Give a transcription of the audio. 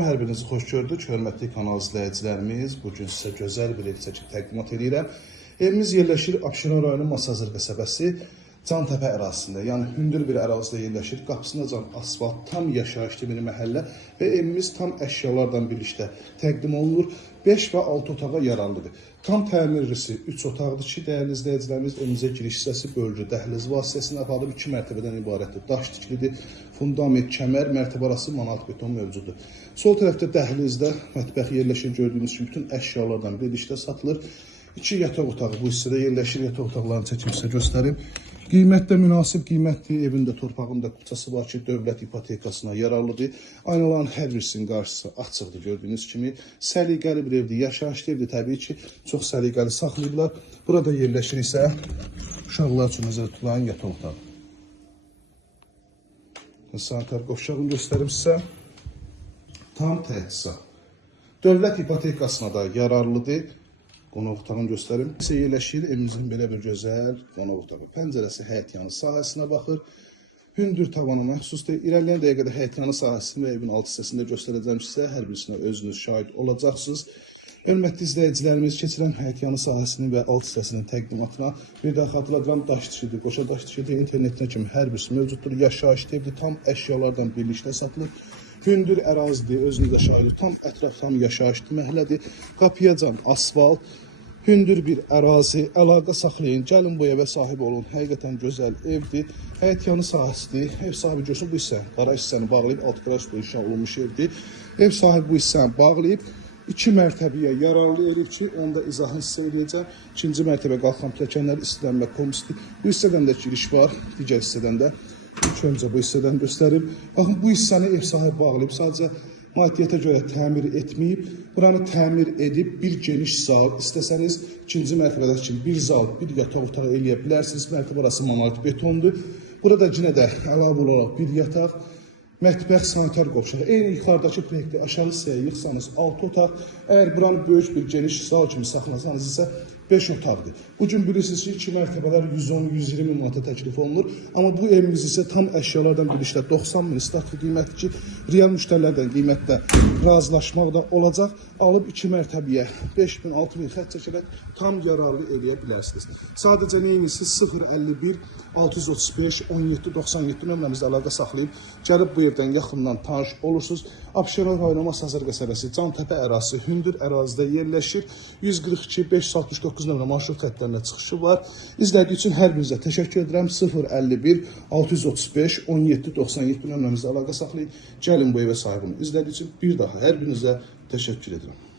Hər birinizi xoş gördük, hörmətli kanal izləyicilərimiz. Bugün sizə gözəl bir ev çəkib təqdimat edirəm. Evimiz yerləşir Abşeron rayonu Masazır qəsəbəsi Cantəpə ərazisində, yəni hündür bir ərazidə yerləşir. Qapısında can asfalt, tam yaşayışlı bir məhəllə və evimiz tam əşyalardan birlikdə təqdim olunur. 5 və 6 otağa yararlıdır. Tam təmirlisi 3 otaqdır ki, dəyərli izləyicilərimiz, evimizə giriş hissəsi bölgü, dəhliz vasitəsilə aparılıb 2 mərtəbədən ibarətdir. Daş tikilidir, fundament, kəmər, mərtəbə arası manat beton mövcuddur. Sol tərəfdə dəhlizdə mətbəx yerləşir, gördüyünüz kimi bütün əşyalardan birlikdə satılır. 2 yataq otağı bu hissədə yerləşir, yataq otaqlarını çəkim sizə göstərim. Qiymətdə münasib qiymətli, evində torpağında qıçası var ki, dövlət ipotekasına yararlıdır. Aynaların hər birisinin qarşısı açıqdır, gördüyünüz kimi. Səliqəli bir evdir, yaşayışlı evdir təbii ki, çox səliqəli saxlayıblar. Burada yerləşir isə uşaqlar üçün nəzərdə tutulan yataq otağı. Sanitar qovşağını göstərim sizə. Tam təchizat. Dövlət ipotekasına da yararlıdır. Qonaq otağını göstərim. İsə yerləşir evimizin belə bir gözəl qonaq otağı. Pəncərəsi həyətyanı sahəsinə baxır. Hündür tavana məxsusdur. İrəliyən dəqiqədə həyətyanı sahəsini və evin alt hissəsində göstərəcəm sizə. Hər birisinə özünüz şahid olacaqsınız. Hörmətli izləyicilərimiz, keçirəm həyətyanı sahəsinin və alt hissəsinin təqdimatına. Bir daha xatırladıram, daş tikilidir, qoşa daş tikilidir, internetinə kimi hər birisi mövcuddur. Yaşayışlı evdir, tam əşyalardan birlikdə satılır. Hündür ərazidir, özünüzdə şahid, tam ətraf, tam yaşayışlı məhəllədir. Qapıya can asfalt, hündür bir ərazi, əlaqə saxlayın, gəlin bu evə sahib olun. Həqiqətən gözəl evdir, həyətyanı sahəsidir. Ev sahibi görsün bu hissə, qara hissəni bağlayıb, alt qaraş bu inşa olunmuş evdir. Ev sahibi bu hissəni bağlayıb, 2 mərtəbəyə yararlı elib ki, onda izahını sizə eləyəcəm. 2-ci mərtəbə qalxan pilləkənlər istilənmə komisidir. Bu hissədən də giriş var, digər hissədən də. İlk öncə bu hissədən göstərim. Baxın, bu hissəni ev sahibi bağlayıb, sadəcə maddiyyətə görə təmir etməyib. Buranı təmir edib bir geniş zal, istəsəniz 2-ci mərtəbədə kimi bir zal, bir yataq otağı eləyə bilərsiniz. Mərtəbə arası monolit betondur. Burada yenə də əlavə olaraq bir yataq, mətbəx, sanitar qovşağı. Eyni yuxarıdakı proyektdə aşağı hissəyə yıxsanız 6 otaq, əgər buranı böyük bir geniş zal kimi saxlasanız isə 5 otaqdır. Bugün bilirsiniz ki, 2 mərtəbələr 110-120 manata təklif olunur. Amma bu evimiz isə tam əşyalardan birlikdə 90 min statlı qiymətdir ki, real müştərilərdən qiymətdə razılaşmaq da olacaq. Alıb 2 mərtəbəyə 5 min, 6 min xətt çəkərək tam yararlı eləyə bilərsiniz. Sadəcə neyiniz? 051 635 17 97 nömrəmizdə əlaqə saxlayıb gəlib bu evdən yaxından tanış olursunuz. Abşeron rayonu Masazır qəsəbəsi Cantəpə ərazisi hündür ərazidə yerləşir. 142 569 nömrə marşrut xəttlərinə çıxışı var. İzlədiyi üçün hər birinizə təşəkkür edirəm. 051 635 17 97 nömrəmizdə əlaqə saxlayıb gəlin bu evə sahib olun. İzlədiyi üçün bir daha hər birinizə təşəkkür edirəm.